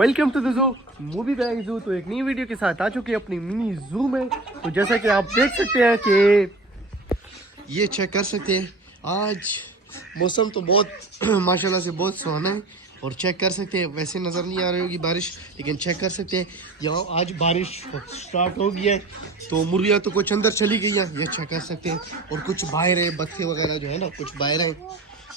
Welcome to the zoo movie bag zoo. तो एक नई वीडियो के साथ आ चुके हैं अपनी मिनी जू में। तो जैसा कि आप देख सकते हैं कि ये चेक कर सकते हैं, आज मौसम तो बहुत माशाल्लाह से बहुत सुहाना है। और चेक कर सकते हैं, वैसे नज़र नहीं आ रही होगी बारिश, लेकिन चेक कर सकते हैं यहाँ आज बारिश स्टार्ट हो गई है। तो मुर्गियाँ तो कुछ अंदर चली गई हैं, ये चेक कर सकते हैं। और कुछ बाहर है, बत्ते वगैरह जो है ना कुछ बाहर हैं,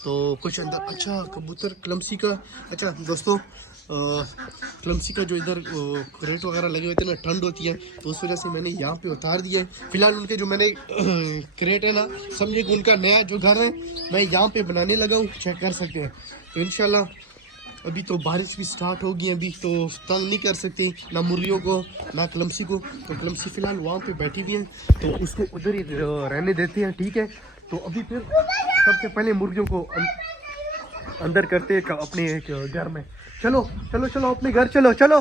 तो कुछ अंदर। अच्छा कबूतर क्लमसी का, अच्छा दोस्तों क्लमसी का जो इधर क्रेट वगैरह लगे हुए थे ना, ठंड होती है तो उस वजह से मैंने यहाँ पे उतार दिया है। फिलहाल उनके जो मैंने क्रेट है ना, समझिए कि उनका नया जो घर है मैं यहाँ पे बनाने लगा हूँ, चेक कर सकते हैं। तो इंशाल्लाह अभी तो बारिश भी स्टार्ट हो गई है, अभी तो तंग नहीं कर सकते ना मुर्गियों को ना क्लमसी को। तो क्लमसी फिलहाल वहाँ पे बैठी हुई है, तो उसको उधर ही रहने देते हैं, ठीक है। तो अभी फिर सबसे पहले मुर्गियों को अंदर करते हैं अपने घर में। चलो चलो चलो अपने घर चलो चलो,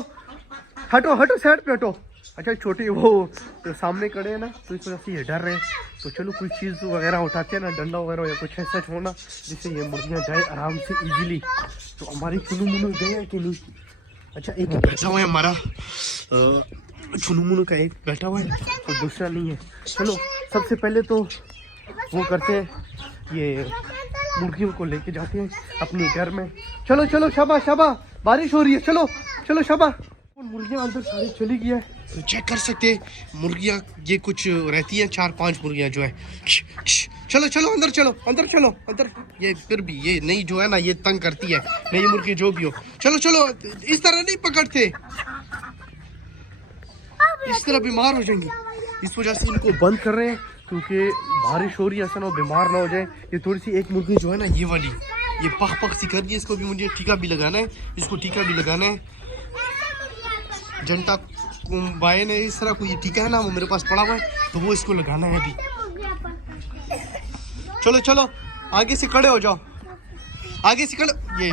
हटो हटो साइड पे हटो। अच्छा छोटी वो तो सामने खड़े हैं ना, तो इस वजह से ये डर रहे हैं। तो चलो कोई चीज़ वगैरह उठाते हैं ना, डंडा वगैरह या कुछ ऐसा छोड़ना जिससे ये मुर्गियाँ जाए आराम से इजीली। तो हमारी चुनू मुनू गए हैं कि नहीं? अच्छा एक बैठा हुआ है हमारा चुनू मुनू का, एक बैठा हुआ है और दूसरा नहीं है। चलो सबसे पहले तो वो करते हैं, ये मुर्गियों को लेके जाते हैं अपने घर में। चलो चलो शाबा शाबा, बारिश हो रही है, चलो चलो शाबा। मुर्गियाँ अंदर सारी चली गई है, तो चेक कर सकते हैं मुर्गियाँ ये कुछ रहती हैं, 4-5 मुर्गियाँ जो है। चलो चलो अंदर चलो, अंदर चलो अंदर। ये फिर भी ये नहीं जो है ना, ये तंग करती है नई मुर्गी जो भी हो। चलो चलो इस तरह नहीं पकड़ते, इस तरह बीमार हो जाएंगे, इस वजह से इनको बंद कर रहे हैं क्योंकि बारिश हो रही है, ऐसा ना हो बीमार ना हो जाए। ये थोड़ी सी एक मुर्गी जो है ना, ये वाली ये पख पख सी कर दी है, इसको भी मुझे टीका भी लगाना है, इसको टीका भी लगाना है। जनता भाई ने इस तरह को ये टीका है ना, वो मेरे पास पड़ा हुआ है, तो वो इसको लगाना है अभी। चलो चलो आगे से खड़े हो जाओ, आगे से खड़े, ये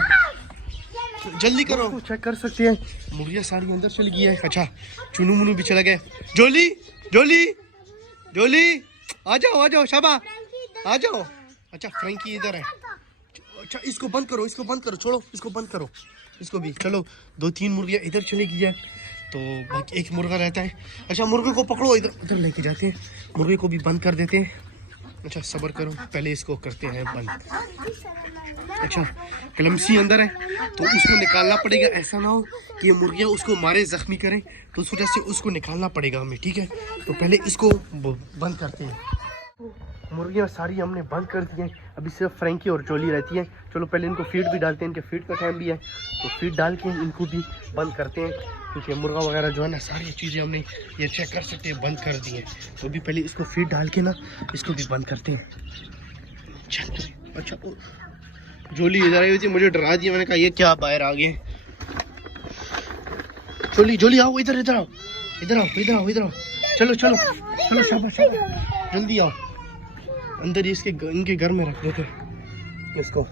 जल्दी करो। तो चेक कर सकते हैं मुर्गियाँ सारी अंदर चली गई है। अच्छा चुनू मुनू भी चला गया। जोली जोली जोली आ जाओ शाबा आ जाओ। अच्छा फ्रैंकी इधर है। अच्छा इसको बंद करो, इसको बंद करो, छोड़ो इसको बंद करो, इसको भी। चलो 2-3 मुर्गियाँ इधर चली गई है, तो बाकी एक मुर्गा रहता है। अच्छा मुर्गे को पकड़ो, इधर उधर लेके जाते हैं, मुर्गे को भी बंद कर देते हैं। अच्छा सब्र करो, पहले इसको करते हैं बंद। अच्छा क्लमसी अंदर है, तो उसको निकालना पड़ेगा, ऐसा ना हो कि ये मुर्गियाँ उसको मारे जख्मी करें, तो उस वजह से उसको निकालना पड़ेगा हमें, ठीक है। तो पहले इसको बंद करते हैं। मुर्गियाँ सारी हमने बंद कर दी हैं, अभी सिर्फ फ्रैंकी और जोली रहती है। चलो पहले इनको फीड भी डालते हैं, इनके फीड का टाइम भी है, तो फीड डाल के इनको भी बंद करते हैं, क्योंकि मुर्गा वगैरह जो है ना सारी चीज़ें हमने ये चेक कर सकते हैं बंद कर दी हैं। तो अभी पहले इसको फीड डाल के ना इसको भी बंद करते हैं। अच्छा जोली इधर आई हुई थी, मुझे डरा दिया, मैंने कहा ये क्या बाहर आ गए। जोली आओ इधर, इधर आओ इधर आओ इधर आओ इधर आओ। चलो चलो चलो शाबाश शाबाश, जल्दी आओ अंदर, इसके इनके घर में रख देते इसको।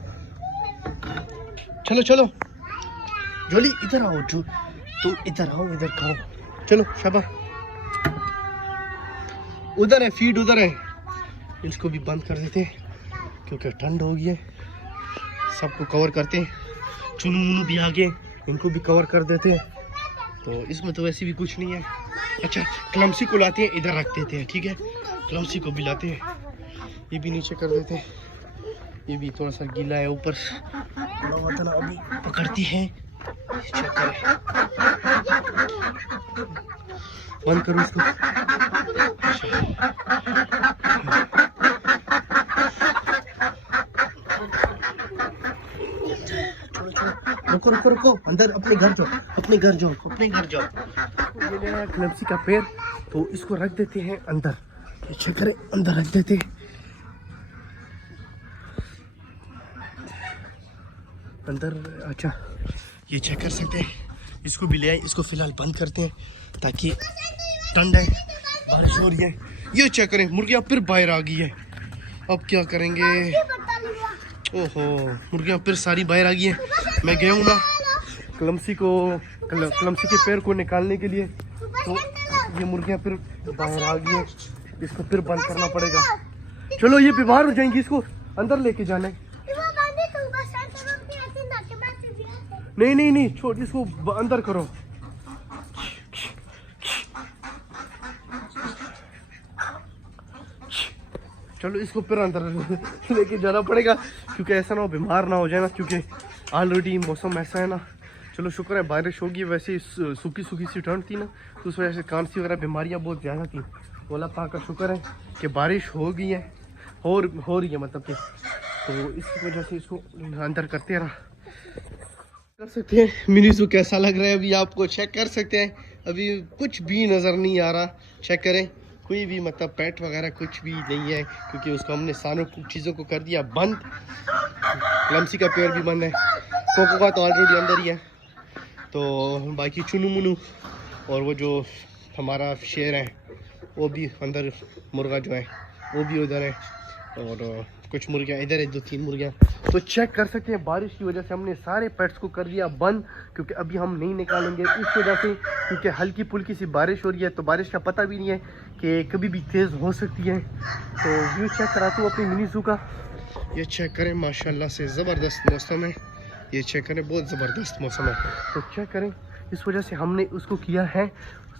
चलो चलो जोली इधर आओ, जो तुम इधर आओ, इधर खाओ, चलो शाबाश। उधर है फीड, उधर है, इसको भी बंद कर देते हैं क्योंकि ठंड हो गई है। सबको कवर करते हैं, चुनू मुनू भी आ गए, इनको भी कवर कर देते हैं। तो इसमें तो वैसे भी कुछ नहीं है। अच्छा क्लमसी को लाते हैं, इधर रख देते हैं, ठीक है। क्लमसी को भी लाते हैं, ये भी नीचे कर देते हैं, ये भी थोड़ा सा गीला है, ऊपर ना अभी पकड़ती है। चेक करें, बंद करो इसको। रुको रुको रुको, अंदर अपने घर जाओ, अपने घर जाओ, अपने घर जाओ। ये ले आया क्लमसी का पैर, तो इसको रख देते हैं अंदर, चेक करें अंदर रख देते हैं अंदर। अच्छा ये चेक कर सकते हैं, इसको भी ले आए, इसको फिलहाल बंद करते हैं ताकि ठंड है, बारिश हो रही है। ये चेक करें मुर्गियाँ फिर बाहर आ गई है, अब क्या करेंगे। ओहो मुर्गियाँ फिर सारी बाहर आ गई है। मैं गया हूँ ना क्लमसी के पैर को निकालने के लिए, तो ये मुर्गियाँ फिर बाहर आ गई है, इसको फिर बंद करना पड़ेगा। चलो ये बीमार हो जाएंगी, इसको अंदर लेके जाना है। नहीं नहीं नहीं, छोड़, इसको अंदर करो। चलो इसको फिर अंदर लेके जाना पड़ेगा, क्योंकि ऐसा ना हो बीमार ना हो जाए ना, क्योंकि ऑलरेडी मौसम ऐसा है ना। चलो शुक्र है बारिश होगी, वैसे सूखी सूखी सी ठंड थी ना, तो उस वजह से खांसी वगैरह बीमारियां बहुत ज़्यादा थी। तो अल्लाह पाक का शुक्र है कि बारिश हो गई है, हो रही है मतलब कि, तो इस वजह से इसको अंदर करते हैं ना। कर सकते हैं मिनी ज़ू कैसा लग रहा है अभी आपको, चेक कर सकते हैं। अभी कुछ भी नज़र नहीं आ रहा, चेक करें, कोई भी मतलब पेट वगैरह कुछ भी नहीं है, क्योंकि उसको हमने सारों चीज़ों को कर दिया बंद। लमसी का पेड़ भी बंद है, कोको का तो ऑलरेडी अंदर ही है, तो बाकी चुनू मुनू और वो जो हमारा शेर है वो भी अंदर, मुर्गा जो है वो भी उधर है, और कुछ मुर्गियाँ इधर है, 2-3 मुर्गियाँ। तो चेक कर सकते हैं बारिश की वजह से हमने सारे पेट्स को कर दिया बंद, क्योंकि अभी हम नहीं निकालेंगे इस वजह से, क्योंकि हल्की फुल्की सी बारिश हो रही है, तो बारिश का पता भी नहीं है कि कभी भी तेज़ हो सकती है। तो व्यू चेक कराता हूँ अपनी मिनी ज़ू का। ये चेक करें, माशाल्लाह से ज़बरदस्त मौसम है, ये चेक करें, बहुत ज़बरदस्त मौसम है। तो चेक करें, इस वजह से हमने उसको किया है,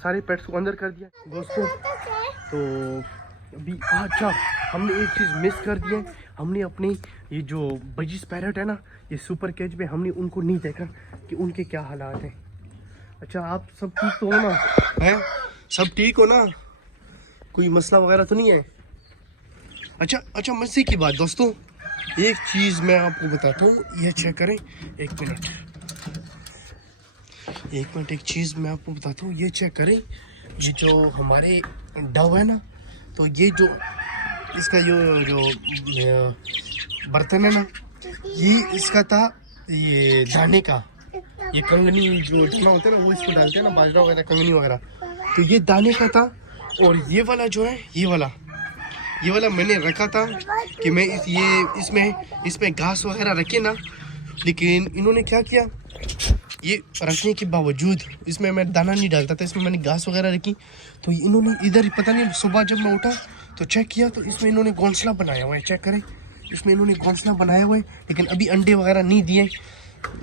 सारे पेट्स को अंदर कर दिया दोस्तों। तो अभी अच्छा, हमने एक चीज़ मिस कर दी है, हमने अपने ये जो बजीज पैरट है ना, ये सुपर कैच में हमने उनको नहीं देखा कि उनके क्या हालात हैं। अच्छा आप सब ठीक तो हो ना, हैं सब ठीक हो ना, कोई मसला वगैरह तो नहीं है? अच्छा मजे की बात दोस्तों, एक चीज़ मैं आपको बताता हूँ, ये चेक करें, एक मिनट, एक चीज़ मैं आपको बताता हूँ, ये चेक करें, ये जो हमारे डव है ना, तो ये जो इसका जो बर्तन है ना, ये इसका था, ये दाने का, ये कंगनी जो दाना होता है ना, वो इसको डालते हैं ना, बाजरा वगैरह कंगनी वगैरह, तो ये दाने का था। और ये वाला जो है, ये वाला मैंने रखा था कि मैं इसमें घास वगैरह रखे ना, लेकिन इन्होंने क्या किया, ये रखने के बावजूद इसमें मैं दाना नहीं डालता था, इसमें मैंने घास वगैरह रखी, तो इन्होंने इधर पता नहीं, सुबह जब मैं उठा तो चेक किया तो इसमें इन्होंने घोंसला बनाया हुआ है, चेक करें, इसमें इन्होंने घोंसला बनाया हुआ है, लेकिन अभी अंडे वगैरह नहीं दिए,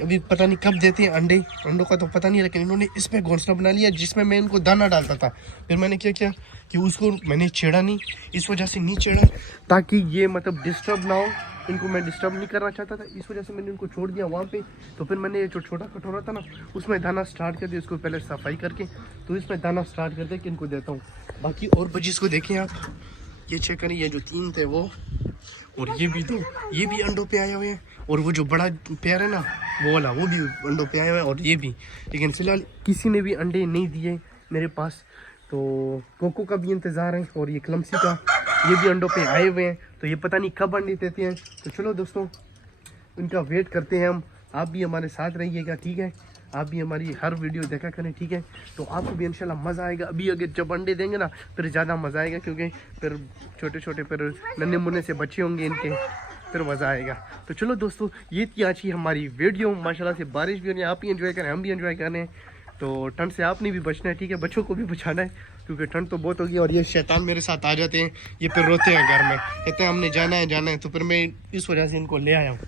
अभी पता नहीं कब देते हैं अंडों का तो पता नहीं, लेकिन इन्होंने इसमें घोंसला बना लिया जिसमें मैं इनको दाना डालता था। फिर मैंने क्या किया कि उसको मैंने छेड़ा नहीं, इस वजह से नहीं छेड़ा ताकि ये मतलब डिस्टर्ब ना हो, इनको मैं डिस्टर्ब नहीं करना चाहता था, इस वजह से मैंने इनको छोड़ दिया वहाँ पे। तो फिर मैंने जो छोटा कटोरा था ना, उसमें दाना स्टार्ट कर दिया, इसको पहले सफाई करके, तो इसमें दाना स्टार्ट कर के इनको देता हूँ। बाकी और बजीज को देखें आप, ये चेक करें, ये जो 3 थे वो, और ये भी 2, ये भी अंडों पे आए हुए हैं, और वो जो बड़ा पेयर है ना वो वाला, वो भी अंडों पे आए हुए हैं, और ये भी, लेकिन फिलहाल किसी ने भी अंडे नहीं दिए मेरे पास। तो कोको का भी इंतज़ार है, और ये क्लमसी का, ये भी अंडों पे आए हुए हैं, तो ये पता नहीं कब अंडे देते हैं। तो चलो दोस्तों, इनका वेट करते हैं हम, आप भी हमारे साथ रहिएगा, ठीक है, आप भी हमारी हर वीडियो देखा करें, ठीक है, तो आपको भी इंशाल्लाह मज़ा आएगा। अभी अगर जब अंडे देंगे ना, फिर ज़्यादा मज़ा आएगा, क्योंकि फिर छोटे छोटे फिर नन्हे मुन्ने से बच्चे होंगे इनके, फिर मज़ा आएगा। तो चलो दोस्तों, ये थी आज की हमारी वीडियो, माशाल्लाह से बारिश भी हो रही है, आप भी एंजॉय करें, हम भी एंजॉय करें। तो ठंड से आपने भी बचना है, ठीक है, बच्चों को भी बचाना है, क्योंकि ठंड तो बहुत होगी। और ये शैतान मेरे साथ आ जाते हैं, ये फिर रोते हैं घर में, कहते हैं हमने जाना है, तो फिर मैं इस वजह से इनको ले आया हूँ।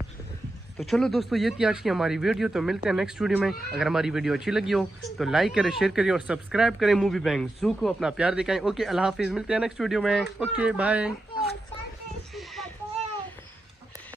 तो चलो दोस्तों, ये थी आज की हमारी वीडियो, तो मिलते हैं नेक्स्ट वीडियो में। अगर हमारी वीडियो अच्छी लगी हो तो लाइक करें, शेयर करें और सब्सक्राइब करें मूवी बैंक ज़ू को, अपना प्यार दिखाएं। ओके, अल्लाह हाफिज़, मिलते हैं नेक्स्ट वीडियो में। Okay bye.